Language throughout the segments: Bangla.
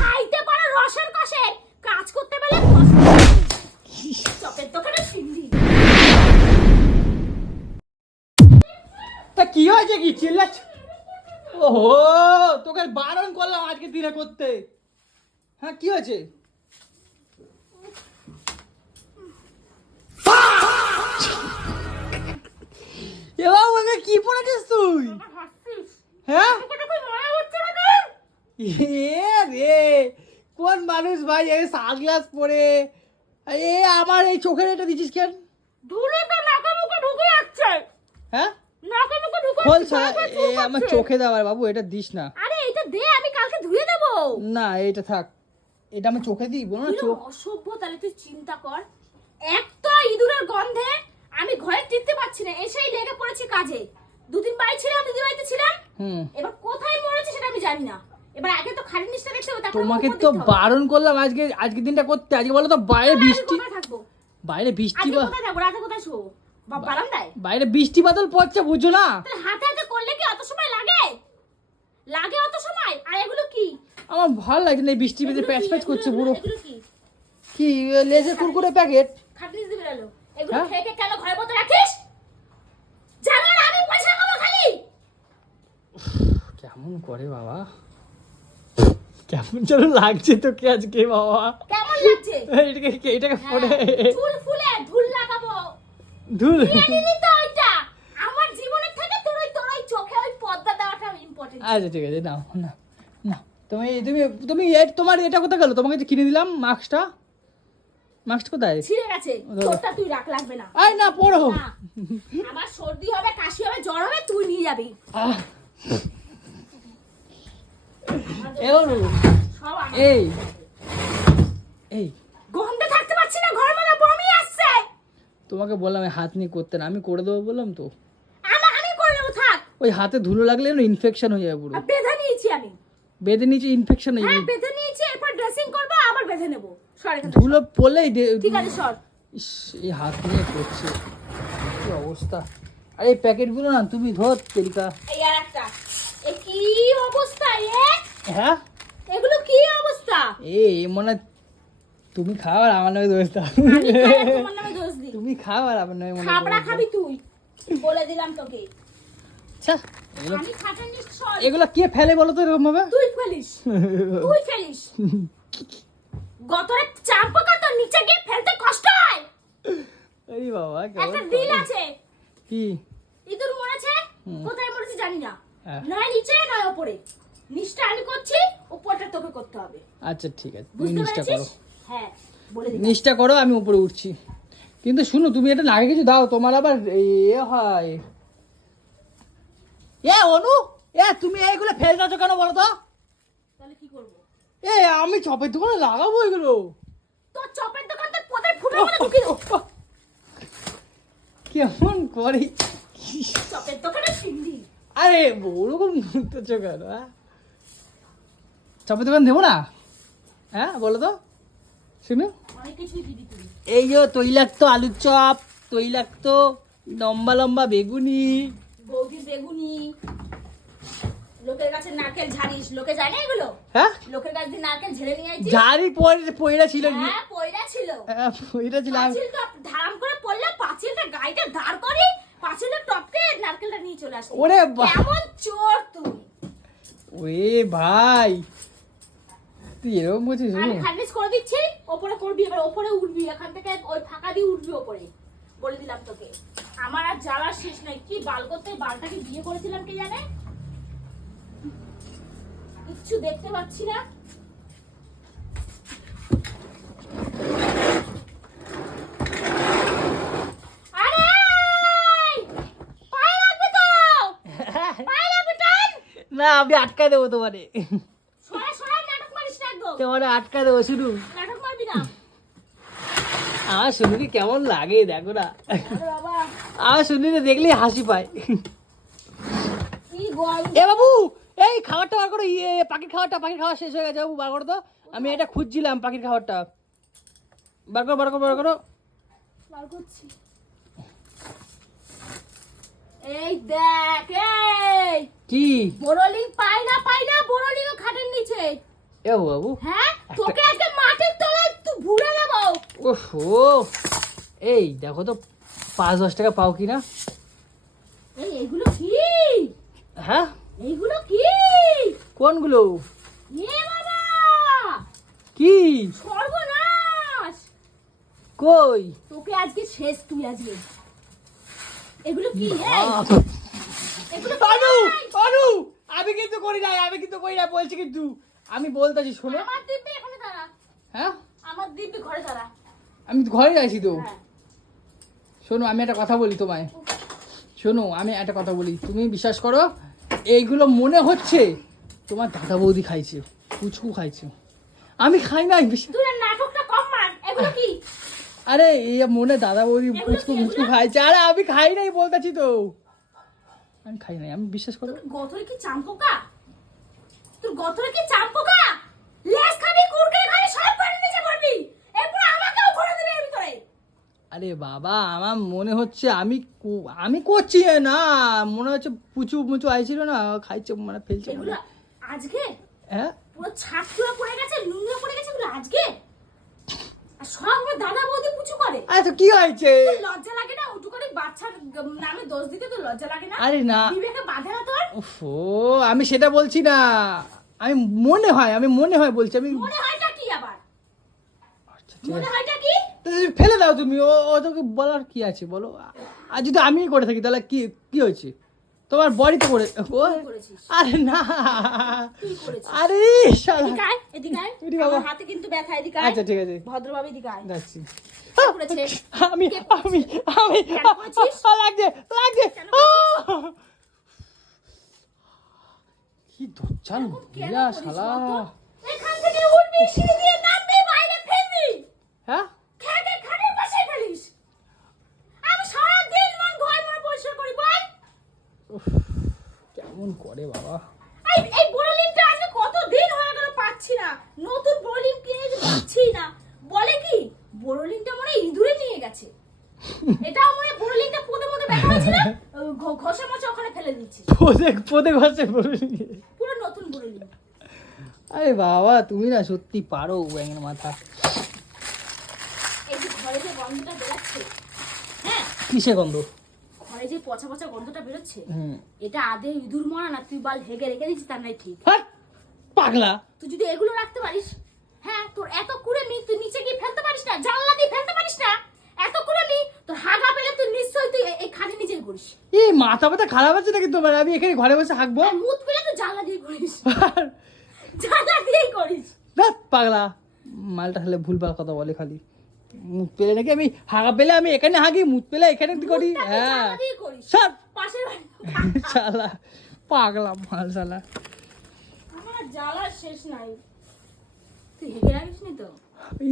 খাইতে পারো রসের কষে, কাজ করতে পারলে চপের দোকানে সিন্ধি। তা কি হয়েছে, কি চিল্লাচ্ছ? ওহো, তোকে বারণ করলাম আজকে দিনে করতে। হ্যাঁ, কি হয়েছে? এবার ওকে কি পড়েছিস তুই? হ্যাঁ এ রে, কোন মানুষ ভাই এই সানগ্লাস পরে? এ আমার এই চোখের এটা দিছিস কেন? ধুলো তো নাকে মুখে ঢুকে যাচ্ছে। হ্যাঁ, নাকে মুখে ঢুকে খোল যাচ্ছে, ছাড়া। বারবার এ চুল আমার করছে। চোখে দাও বাবু, এটা দিস না। আরে এটা দে, আমি কালকে ধুয়ে দেবো। না, এটা থাক, এটা আমি চোখে দিই, বলো না চোখ। অসভ্য, তাহলে তুই চিন্তা কর, একটা ইঁদুরের গন্ধে আমি ঘরে টিকতে পারছি না, এসেই লেগে পড়েছি কাজে। দুদিন বাড়ি ছিলাম, দিদি বাড়িতে ছিলাম। এবার কোথায় মরেছে সেটা আমি জানি না। এবার আগে তো খালি নিচটা দেখতে হবে, তারপর তোমাকে তো বারণ করলাম আজকে দিনটা করতে। আজকে বলো তো বাইরে বৃষ্টি, থাকবো। বাইরে বৃষ্টি, আজকে কোথায় থাকবো? রাতে কোথায় শোবো? বারান্দায়? বাইরে বৃষ্টি বাদল পড়ছে, বুঝছো না? তাহলে হাতে হাতে করলে কি অত সময় লাগে? লাগে অত সময়? আর এগুলো কি? আমার ভালো লাগছে না, এই বৃষ্টি বেঁধে প্যাচ প্যাচ করছে পুরো। এগুলো কি? কি লেজের কুরকুরে প্যাকেট? খাটনিস দিবি রালো। এগুলো খেয়ে খেয়ে কেন ঘরের মতো রাখিস? জানো না আমি পয়সা কামাবো খালি। কেমন করে বাবা, কেমন যেন লাগছে তোকে আজকে বাবা। কেমন লাগছে? এটাকে পরে চুল ফুলে ধুল লাগাবো। ধুল জানিনি তো ওইটা। আমার জীবনের থেকে তোর ওই চোখে ওই পর্দা দেওয়াটা ইম্পর্টেন্ট। আচ্ছা ঠিক আছে, নাও না না। তুমি তুমি তুমি তোমার এটা কোথায় গেল? তোমাকে যে কিনে দিলাম মাস্কটা, মাস্ক কোথায়? ছিঁড়ে গেছে। তোরটা তুই রাখ, লাগবে না। আয় না, পড়ো। না, আমার সর্দি হবে, কাশি হবে, জ্বর হবে, তুই নিয়ে যাবি। সব আমার। এই এই গন্ধে থাকতে পারছি না, ঘরের মধ্যে বমি আসছে। তোমাকে বললাম এই হাত নিয়ে করতে না, আমি করে দেবো বললাম তো। আমি করে নেবো, থাক। ওই হাতে ধুলো লাগলে না ইনফেকশন হয়ে যাবে পুরো। আর বেঁধে নিয়েছি আমি। বেঁধে নিচে ইনফেকশন হয়ে হ্যাঁ যাবে। বেঁধে নিয়েছি, এরপর ড্রেসিং করবো, আবার বেঁধে নেবো। সর এখান থেকে, ধুলো পড়লেই ঠিক আছে সর। ইস, এই হাত নিয়ে করছে, কি অবস্থা। আরে এই প্যাকেটগুলো না তুমি ধর তেলিকা। এই আর একটা, এ কি অবস্থা হ্যাঁ, এগুলো কি অবস্থা? এই মনে হয় তুমি খাও আর আমার নামে দোষ দাও। আমি খাই আর তোমার নামে দোষ দিই? তুমি খাও আর আমার নামে মনে খাবড়া খাবি তুই, বলে দিলাম তোকে। আচ্ছা, আমি খাটার নিচ সর। এগুলো কে ফেলে বলো তো এরকম ভাবে? তুই ফেলিস, তুই ফেলিস। গতরে চাপ পোকা তো নিচে গিয়ে ফেলতে কষ্ট হয়। এই বাবা, একটা দিল আছে। কি ইঁদুর মরেছে, কোথায় মরেছে জানি না। হ্যাঁ। নয় নিচে নয় উপরে। নিচটা আমি করছি, উপরটা তোকে করতে হবে। আচ্ছা ঠিক আছে, তুমি বুঝতে নিচটা পেরেছিস? করো, হ্যাঁ বলে দিলাম। নিচটা করো, আমি উপরে উঠছি। কিন্তু শুনো, তুমি এটা নাকে কিছু দাও, তোমার আবার এ হয়। এ অনু, তুমি এইগুলো ফেল যাচ্ছ কেন বলো তো? তাহলে কি করব? আমি চপের দোকানে লাগাবো এগুলো। তোর চপের দোকান তোর পোদের ফুটের মধ্যে ঢুকিয়ে দেবো। কেমন করে চপের দোকানে সিন্ধি। আরে ওরকম করতেছো কেন? চপের দোকান দেবো না? হ্যাঁ বলো তো, শুনো। অনেক কিছুই দিবি তুই। এই যে তৈলাক্ত আলুর চপ, তৈলাক্ত লম্বা লম্বা বেগুনি, বৌদির বেগুনি, লোকের কাছে নারকেল ঝাড়িস, লোকে জানে এগুলো? হ্যাঁ লোকের কাছ দিয়ে নারকেল ঝেড়ে নিয়ে আইছিস? ঝাড়ি পয়রা ছিল। হ্যাঁ পয়রা ছিল। পয়রা ছিল। পাঁচিলটা ধারাম করে পড়লে, পাঁচিলটা গাইটা ধার করি, পাঁচিলের টপকে নারকেলটা নিয়ে চলে আসি। ওরে কেমন চোর তুই! ওরে ভাই, তুই এরকম বলছিস? আমি খাটনিস করে দিচ্ছি, ওপরে করবি, এবার ওপরে উঠবি, এখান থেকে ওই ফাঁকা দিয়ে উঠবি ওপরে, বলে দিলাম তোকে। আমার আর জ্বালার শেষ নাই। কি বাল করতে, বালটাকে বিয়ে করেছিলাম কে জানে, কিচ্ছু দেখতে পাচ্ছি না। আরে পায়ে লাগবে তো, পায়ে লাগবে টান। না, আমি আটকায় দেবো তোমারে, সরা সরা, নাটক মারিস না একদম। তোমারে আটকায় দেবো। শুরু, নাটক মারবি না। আমার শুনুনি কেমন লাগে দেখো না। আরে বাবা আমার শুনুনি দেখলেই হাসি পায়। কি গরম। এ বাবু, এই খাবারটা বার করো, পাখির খাবার শেষ হয়ে গেছে বাবু, বার করো তো। আমি এটা খুঁজছিলাম, পাখির খাবারটা বার করো, বার করো, বার করো। বার করছি। এই দেখ, এই কি বোরোলিং পাই না, বোরোলিংও খাটের নিচে। এ বাবু হ্যাঁ তোকে আজকে মাটির তলায় তুই ভুলে দেবো। ওহো, এই দেখো তো 5-10 টাকা পাও কিনা। এইগুলো কি? হ্যাঁ এইগুলো কি? কোনগুলো? এ বাবা কি? সর্বনাশ, কই? তোকে আজকে শেষ তুই আজকে। এগুলো কি? এগুলো কি? অনু, অনু, আমি কিন্তু করি না, বলছি কিন্তু আমি বলতেছি শোনো। আমার দিব্যি এখানে দাঁড়া। হ্যাঁ আমার দিব্যি ঘরে দাঁড়া। আমি ঘরে যাইছি তো। হ্যাঁ। শোনো আমি একটা কথা বলি তোমায়, তুমি বিশ্বাস করো, এইগুলো মনে হচ্ছে তোমার দাদা বৌদি খাইছে, পুচকু খাইছে, আমি খাই নাই। তুই নাটকটা কম মার। এগুলো কি? আরে এই মনে দাদা বৌদি এগুলো কি, পুচকু এগুলো? খাইছে, আরে আমি খাই নাই বলতেছি তো, আমি খাই নাই, আমি বিশ্বাস করো। তোর গথরে কি চাম্পোকা? তোর গথরে কি চাম্পোকা? লেস খাবি, কুরকুরে খাবি, সব করে নিচে পড়বি। এরপর আমাকেও ভরে দিবি এর ভিতরে। আরে বাবা আমার মনে হচ্ছে আমি করছি না, মনে হচ্ছে পুচু মুচু আইছিল না, খাইছে মানে ফেলছে মনে এগুলো হয়। আজকে হ্যাঁ পুরো ছাটুয়া পড়ে গেছে, নুনরা পড়ে গেছে, এগুলো আজকে। আর সব আমার দাদা বৌদি পুচু করে। আচ্ছা কি হয়েছে? তোর লজ্জা লাগে না? উঠু করে বাচ্চার নামে দোষ দিতে তোর লজ্জা লাগে না? আরে না, বিবেকে বাধে না তোর? ওফো আমি সেটা বলছি না, আমি মনে হয় বলছি আমি। মনে হয়টা কি আবার? আচ্ছা ঠিক মনে আছে, হয়টা কি? ফেলে দাও তুমি, ও তোকে বলার কি আছে বলো। আর যদি আমি করে থাকি তাহলে কি কি হয়েছে? তোমার বডি তো করে ও, তুই করেছিস। আরে না, তুই করেছিস। আরে শালা। এদিকে আয়, এদিকে আয়। এদিকে বাবা। আমার হাতে কিন্তু ব্যথা, এদিকে আয়। আচ্ছা ঠিক আছে ভদ্রভাবে এদিকে আয়। যাচ্ছি। কে করেছে? আমি কে করেছে? আমি আমি কেন করেছিস? লাগছে কেন করেছিস? কি দজ্জাল এরকম কেন মহিলা করিস শালা। বলতো? এখান থেকে উঠবি, সিঁড়ি দিয়ে নামবি, বাইরে ফেলবি। হ্যাঁ খেতে খাটের পাশে ফেলিস। আমি সারাদিন ঘর পরিষ্কার করি বল। উফ, কেমন করে বাবা। এই বোরোলিনটা আজকে কতদিন হয়ে গেল পাচ্ছি না। নতুন বোরোলিন কিনেছি, পাচ্ছি না। বলে কি বোরোলিনটা মনে হয় ইঁদুরে নিয়ে গেছে। এটাও মনে হয় বোরোলিনটা পোদে মধ্যে ব্যথা হয়েছিল, ঘষে মশে ওখানে ফেলে দিচ্ছি। পদে ঘষে বলি। পুরো নতুন বোরোলিন। আরে বাবা তুমি না সত্যি পারো ব্যাঙের মাথা। এই যে ঘরে যে গন্ধটা বেরোচ্ছে, হ্যাঁ কিসে গন্ধ? ঘরে যে পচা পচা গন্ধটা বেরোচ্ছে, হুম এটা আদে ইঁদুর মরা না, তুই বাল হেগে রেখে দিচ্ছিস তার নাই ঠিক। হাট পাগলা। তুই যদি এগুলো রাখতে পারিস, হ্যাঁ তোর এত কুড়েমি, তুই নিচে গিয়ে ফেলতে পারিস না, জানলা দিয়ে ফেলতে পারিস না, এত কুড়েমি, তোর হাগা পেলে তুই নিশ্চয়ই তুই এই খাটের নিচেই করিস। এই মাথা ব্যথা খারাপ আছে নাকি তোমার? আমি এখানে ঘরে বসে হাঁকবো? আর মুত পেলে তুই জানলা দিয়ে করিস, জানলা দিয়েই করিস। ধ্যাৎ পাগলা, মালটা তাহলে ভুলভাল কথা বলে খালি। মুখ পেলে নাকি আমি হাগা পেলে আমি এখানে হাগি, মুখ পেলে এখানে কি করি? মুতটা তুই হ্যাঁ জানলা দিয়েই করিস। সব পাশের বাড়ি শালা পাগলা মাল শালা। আমার জ্বালার শেষ নাই। তুই হেগে রাখিস নি তো?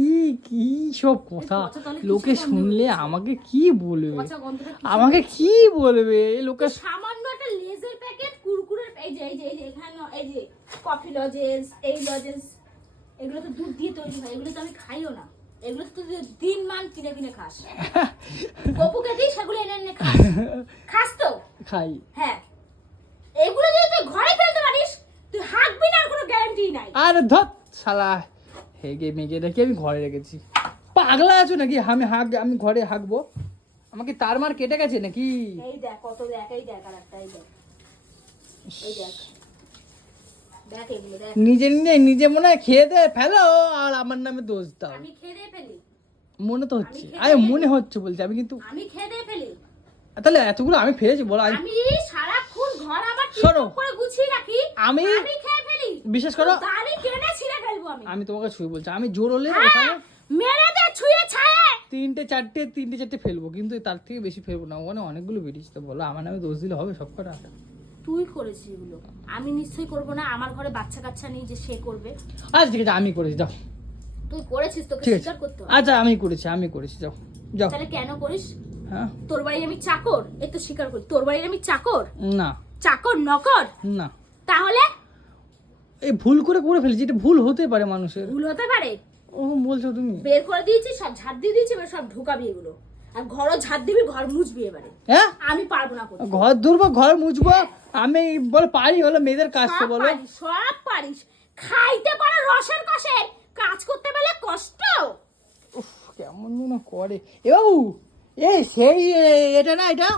এই কি সব কথা পচা তাহলে কিসের লোকে গন্ধ শুনলে বেরোচ্ছে? আমাকে কি বলবে? পচা গন্ধটা কিসের? আমাকে কি বলবে লোকে? সামান্য একটা লেজের প্যাকেট, কুরকুরের এই যে এখানে এই যে কফি লজেন্স, এই লজেন্স, এগুলো তো দুধ দিয়ে তৈরি হয়, এগুলো তো আমি খাইও না। এগুলো তো তুই দিন মান কিনে কিনে খাস। গপুকে দিই সেগুলো এনে এনে খাস। খাস তো? খাই। হ্যাঁ। এগুলো যদি তুই ঘরে ফেলতে পারিস, তুই হাঁকবি না, আর কোনো গ্যারান্টি নাই। আরে ধত শালা, হেগে মেগে নাকি আমি ঘরে রেখেছি? পাগলা আছো নাকি? আমি ঘরে হাঁকবো? আমাকে তার মার কেটে গেছে নাকি? এই দেখ কত, দেখ এই দেখ, আর একটা এই দেখ, এই দেখ, দেখ এগুলো দেখ। নিজে মনে হয় খেয়ে দে ফেলো আর আমার নামে দোষ দাও। আমি খেয়ে দিয়ে ফেলি, মনে তো হচ্ছে, আমি আরে খেয়ে মনে হচ্ছে বলছি আমি, কিন্তু আমি খেয়ে দিয়ে ফেলি। তাহলে এতগুলো আমি ফেলেছি বলো? আমি সারাক্ষণ ঘর আবার শোনো, টিপটপ করে গুছিয়ে রাখি, আমি খেয়ে ফেলি। বিশ্বাস করো, দাড়ি টেনে ছিঁড়ে ফেলবো আমি। আমি তোমাকে ছুঁয়ে বলছি, আমি জোর হলে হ্যাঁ, ওখানে মেরে দে ছুঁয়ে ছায়ে। তিনটে চারটে ফেলবো, কিন্তু তার থেকে বেশি ফেলবো না। ওখানে অনেকগুলো বেরিয়েছে, তো বলো আমার নামে দোষ দিলে হবে সব কটা? তুই করেছিস এগুলো, আমি নিশ্চয়ই করবো না। আমার ঘরে বাচ্চা কাচ্চা নেই যে সে করবে। আচ্ছা ঠিক আছে আমি করেছি, যাও। তুই করেছিস, তোকে ঠিক আছে, স্বীকার করতে হবে। আচ্ছা আমি করেছি, যাও যাও। তাহলে কেন করিস? হ্যাঁ তোর বাড়ির আমি চাকর, এই তো স্বীকার করি। তোর বাড়ির আমি চাকর? না চাকর নকর? না, তাহলে এই ভুল করে ফেলেছি, এটা ভুল হতে পারে মানুষের। ভুল হতে পারে? ও বলছো তুমি? বের করে দিয়েছি, সব ঝাড় দিয়ে দিয়েছি, এবার সব ঢুকাবি এগুলো। আর ঘরও ঝাড় দিবি, ঘর মুছবি এবারে। হ্যাঁ আমি পারবো না করতে। ঘর ধরবো, ঘর মুছবো, আমি বলো পারি? হলো মেয়েদের কাজ তো সব বলো। পারিস, সব পারিস। খাইতে পারো রসের কষে, কাজ করতে পারলে কষ্ট। উফ কেমন মনে করে এ বাবু, এই সেই এটা না এটা,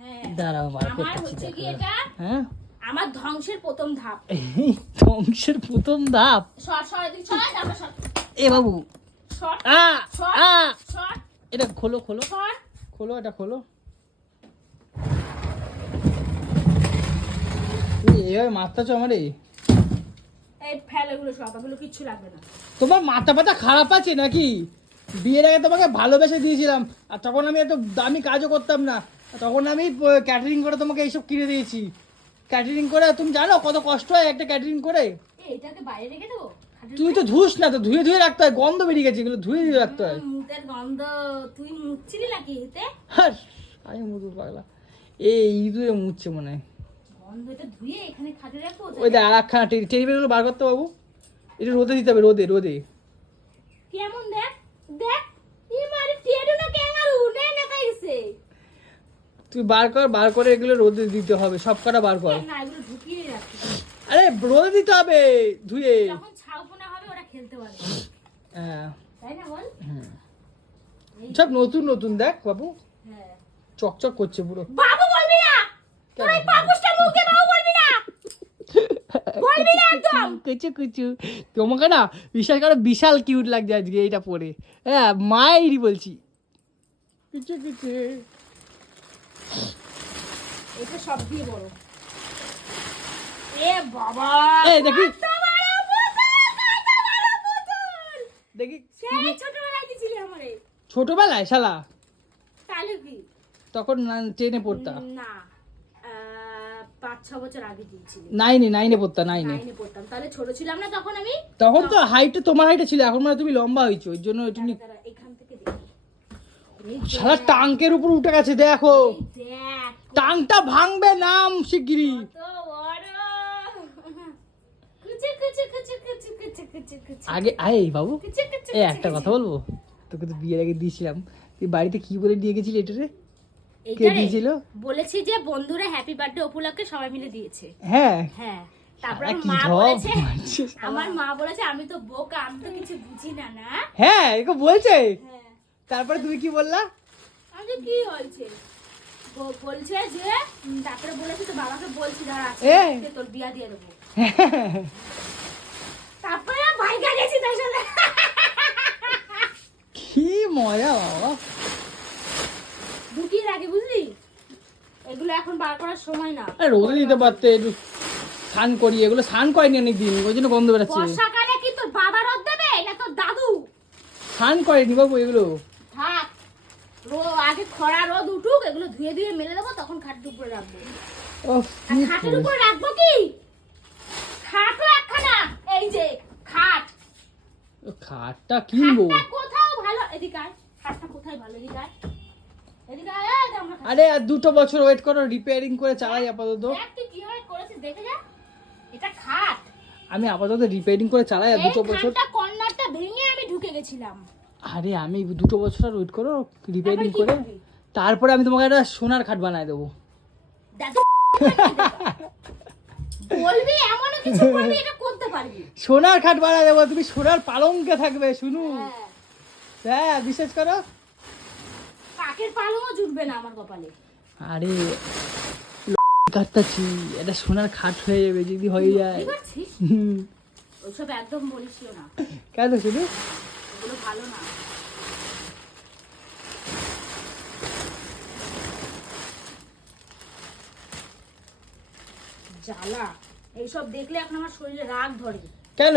হ্যাঁ দাঁড়াও বার আমার করতেছি হচ্ছে কি দেখো। এটা হ্যাঁ আমার ধ্বংসের প্রথম ধাপ। এই ধ্বংসের প্রথম ধাপ। সর এদিকে সর, আমরা সর এ বাবু সর আ সর আ সর এটা খোলো খোলো সর। খোলো, এটা খোলো। তুমি এভাবে মারতেছো আমারে? এই ফেল এগুলো সব, এগুলো কিচ্ছু লাগবে না। তোমার মাথা পাতা খারাপ আছে নাকি? বিয়ের আগে তোমাকে ভালোবেসে দিয়েছিলাম, আর তখন আমি এত দামি কাজও করতাম না, তখন আমি ক্যাটারিং করে তোমাকে এইসব কিনে দিয়েছি। ক্যাটারিং করে তুমি জানো কত কষ্ট হয় একটা ক্যাটারিং করে? এটাকে বাইরে রেখে দেবো? তুই তো ধুস না, তো ধুয়ে ধুয়ে রাখতে হয়, গন্ধ বেরিয়ে গেছে, এগুলো ধুয়ে ধুয়ে রাখতে হয়। মুখের গন্ধ, তুই মুছছিলি নাকি হিতে? হ্যাঁ আমি মুদুর পাগলা, এই ইঁদুরে মুছছে মনে হয়। গন্ধটা ধুয়ে এখানে খাটে রাখবো। ওই দেখ আর একখানা টেবিলগুলো বার করতে বাবু, এটা রোদে দিতে হবে, রোদে রোদে। কেমন দেখ দেখ, ই মারি টেডু না ক্যাঙ্গারু নে না কাইছে। তুই বার করে এগুলো রোদে দিতে হবে, সব কটা বার কর। না এগুলো ঢুকিয়ে রাখতে, আরে রোদে দিতে হবে ধুয়ে। যখন ছাউপনা হবে ওরা খেলতে পারবে, হ্যাঁ তাই না বল? সব নতুন নতুন দেখ বাবু, হ্যাঁ চকচক করছে পুরো। বাবু বলবি না, তোর এই পাপুসটা মুখে বাবু বলবি না, বলবি না একদম। কুচু কুচু, তোমাকে না বিশাল করে বিশাল কিউট লাগছে আজকে এইটা পরে। হ্যাঁ মায়েরই বলছি, কুচু কুচু। এটা সব দিয়ে বড়। এ বাবা, এই দেখি কত বড় পুতুল! দেখি সেই ছোটবেলায় দিছিলি আমারে। ছোটবেলায় শালা, তাহলে কি? তখন ট্রেনে পড়তাম, না 5-6 বছর আগে দিয়েছিলি। নাইনে পড়তাম, নাইনে। 9 এ পড়তাম, তাহলে ছোট ছিলাম না তখন আমি। তখন তো হাইটটা তোমার হাইটে ছিল, এখন মানে তুমি লম্বা হয়েছো, ওই জন্য একটু দাঁড়া, এখান থেকে দেখি। এই শালা টাঙ্কের উপর উঠে গেছে দেখো, দেখ টাংটা ভাঙবে নাম শিগগিরি। কত বড়। কুচু কুচু কুচু কুচু কুচু কুচু কুচু আগে আয় বাবু, কুচু কুচু এই একটা কথা বলবো তোকে, তো বিয়ের আগে দিয়েছিলাম, তুই বাড়িতে কি বলে দিয়ে গেছিলি এটা রে? কে এইটারে দিয়েছিল? বলেছি যে বন্ধুরা হ্যাপি বার্থডে উপলক্ষে সবাই মিলে দিয়েছে। হ্যাঁ হ্যাঁ, তারপর শালা কি মা ঢপ বলেছে, মারছে শালা। আমার মা বলেছে আমি তো বোকা, আমি তো কিছু বুঝি না। না হ্যাঁ একে বলছে, হ্যাঁ, তারপরে তুমি কি বললা? আমি কি হয়েছে বলছে যে তারপরে বলেছি তো বাবাকে বলছি দাঁড়া এ। আজকে তোর বিয়া দিয়ে দেবো। তারপরে ভাইগা গেছি তার সাথে। কি মজা বাবা। ঢুকিয়ে রাখি বুঝলি, এগুলো এখন বার করার সময় না। আরে রোদে দিতে পারতে, একটু স্নান করি, এগুলো স্নান করেনি অনেকদিন, ওই জন্য গন্ধ বেড়াচ্ছে। বর্ষাকালে কি তোর বাবা রোদ দেবে না তোর দাদু? স্নান করেনি বাবু এগুলো। থাক, আগে খরা রোদ উঠুক, এগুলো ধুয়ে ধুয়ে মেলে দেবো, তখন খাটের উপরে রাখবো। ওফ, আর কি খাটের করে- উপরে রাখবো কি, খাটও একখানা, এই যে খাট। ও, খাটটা কিনবো। খাটটা কোথাও ভালো, এদিকে আয়, খাটটা কোথায় ভালো, এদিকে আয়, এদিকে আয়, এই যে আমরা খাট- আরে আর 2 বছর ওয়েট করো, রিপেয়ারিং করে চালাই আপাতত। দেখ তুই কিভাবে করেছিস, দেখে যা, এটা খাট। আমি আপাতত রিপেয়ারিং করে চালাই আর এই 2 বছর। খাটটা কর্নারটা ভেঙে আমি ঢুকে গেছিলাম। আরে আমি 2 বছর আর ওয়েট করো, রিপেয়ারিং তারপরে কি করে করবি? তারপরে আমি তোমাকে একটা সোনার খাট বানায় দেবো। দাদু বলবি এমনও কিছু করবি এটা করতে পারবি। সোনার খাট বানায় দেবো, তুমি সোনার পালঙ্কে থাকবে শুনু। হ্যাঁ, হ্যাঁ বিশ্বাস করো। কাকের পালংও জুটবে না আমার কপালে। আরে কাটতাছি, এটা সোনার খাট হয়ে যাবে যদি হয়ে যায়। কি করছিস? ওসব একদম বলিসও না, কেন শুধু ওগুলো ভালো না। জ্বালা, এইসব দেখলে এখন আমার শরীরে রাগ ধরে। কেন?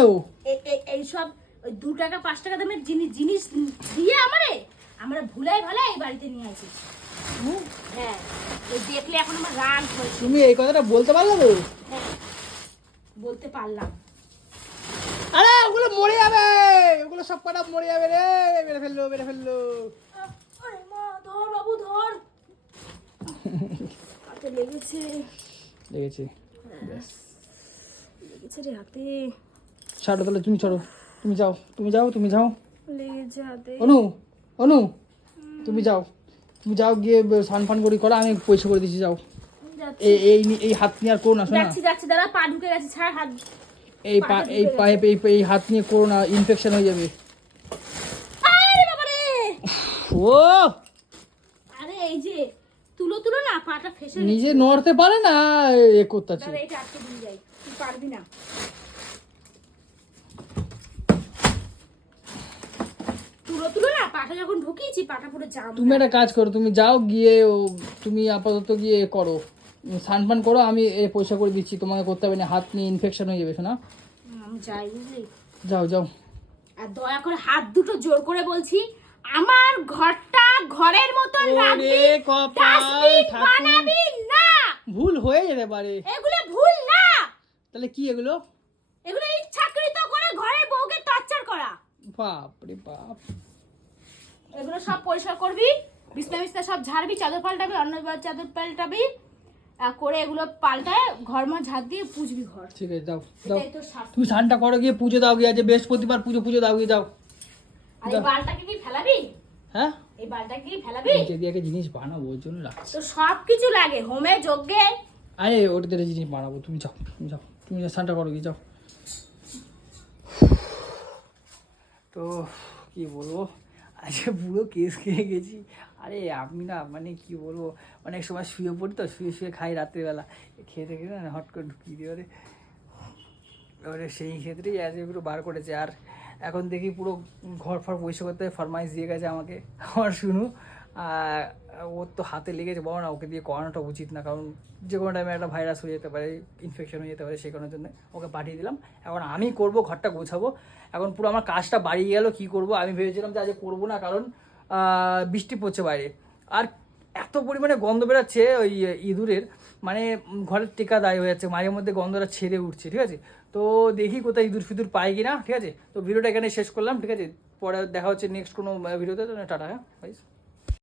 এইসব ওই 2 টাকা 5 টাকা দামের জিনিস দিয়ে আমরা ভুলাই ভালাই এই বাড়িতে নিয়ে আসিস। হ্যাঁ, এই দেখলে এখন আমার রাগ হয়েছে। তুমি এই কথাটা বলতে পারলে তো? হ্যাঁ, বলতে পারলাম। আরে ওগুলো মরে যাবে, ওগুলো সব কটা মরে যাবে রে, মেরে ফেললো। আরে মা, ধর বাবু ধর, হাতে লেগেছে লেগেছে রে হাতে, ছাড়ো তাহলে, তুমি ছাড়ো, তুমি যাও। লেগেছে হাতে। অনু তুমি যাও গিয়ে সানফান করি করো, আমি পয়সা করে দিচ্ছি, যাও। যাচ্ছি এই হাত নিয়ে আর করো না, শোনা। যাচ্ছি দাদা, পা ঢুকে গেছে, ছাড় হাত। এই পাটা এই ঢুকে পাইপ এই হাত নিয়ে করো না, ইনফেকশন হয়ে যাবে। আরে বাবা রে, ও আরে এই যে তুলো না, পাটা ফেসে নিজে নড়তে পারে না, এ করতেছে। দাঁড়া, এটা আটকে দিয়ে যাই, তুই পারবি না। তুলো না, পাটা যখন ঢুকিয়েছি পাটা পুরো জাম। তুমি একটা কাজ করো, তুমি যাও গিয়ে তুমি আপাতত গিয়ে করো, স্নান পান করো, আমি পয়সা করে দিচ্ছি, তোমাকে করতে হবে না, হাত নিয়ে ইনফেকশন হয়ে যাবে শোনা। আমি যাই, বুঝলি? যাও যাও। আর দয়া করে হাত দুটো জোর করে বলছি, আমার ঘরটা ঘরের মতন রাখবি, ওরে কপাল, ডাস্টবিন ঠাকুর। বানাবি না। ভুল হয়ে যেতে পারে। এগুলো ভুল না, তাহলে কি এগুলো? এগুলো ইচ্ছাকৃত করে ঘরের বউকে টর্চার করা। বাপ রে বাপ। এগুলো সব পরিষ্কার করবি, বিছনা সব ঝাড়বি, চাদর পাল্টাবি, অন্য চাদর পাল্টাবি, করে এগুলো পাল্টায় ঘর মা ঝাড় দিয়ে পুজবি ঘর। ঠিক আছে, দাও দাও। এটাই তোর শাস্তি। তুমি স্নানটা করো, গিয়ে পুজো দাও, গিয়ে আজ বৃহস্পতিবার পুজো দাও, গিয়ে যাও। আর এই বালটাকে কি ফেলাবি? হ্যাঁ, এই বালটাকে কি ফেলাবি? যদি একটা জিনিস বানাবো ওর জন্য রাখছি। তো সব কিছু লাগে, হোমে যজ্ঞে। আরে ওটাতে একটা জিনিস বানাবো, তুমি যাও, তুমি যাও, তুমি স্নানটা করো, গিয়ে যাও। তো কি বলবো, আজকে পুরো কেস খেয়ে গেছি। আরে আমি না মানে কি বলবো, অনেক সময় শুয়ে পড়ি তো, শুয়ে খাই রাত্রিবেলা, খেতে খেতে না হট করে ঢুকিয়ে দিয়ে এবারে সেই ক্ষেত্রেই আজকে পুরো বার করেছে। আর এখন দেখি পুরো ঘর ফর পরিষ্কার করতে ফরমাইশ দিয়ে গেছে আমাকে আমার শুনু। ওর তো হাতে লেগেছে, বলো না, ওকে দিয়ে করানোটা উচিত না, কারণ যে কোনো টাইমে একটা ভাইরাস হয়ে যেতে পারে, ইনফেকশন হয়ে যেতে পারে, সেই কারণের জন্য ওকে পাঠিয়ে দিলাম। এখন আমি করব, ঘরটা গোছাবো। এখন পুরো আমার কাজটা বাড়িয়ে গেল, কি করব আমি ভেবেছিলাম যে আজকে করবো না, কারণ বৃষ্টি পড়ছে বাইরে, আর এত পরিমাণে গন্ধ বেরাচ্ছে ওই ইঁদুরের, মানে ঘরের টেকা দায় হয়ে যাচ্ছে, মাঝে মধ্যে গন্ধটা ছেড়ে উঠছে। ঠিক আছে, তো দেখি কোথায় ইঁদুর ফিদুর পাই কিনা। ঠিক আছে, তো ভিডিওটা এখানে শেষ করলাম। ঠিক আছে, পরে দেখা হচ্ছে নেক্সট কোনো ভিডিওতে। টাটা, হ্যাঁ ভাই।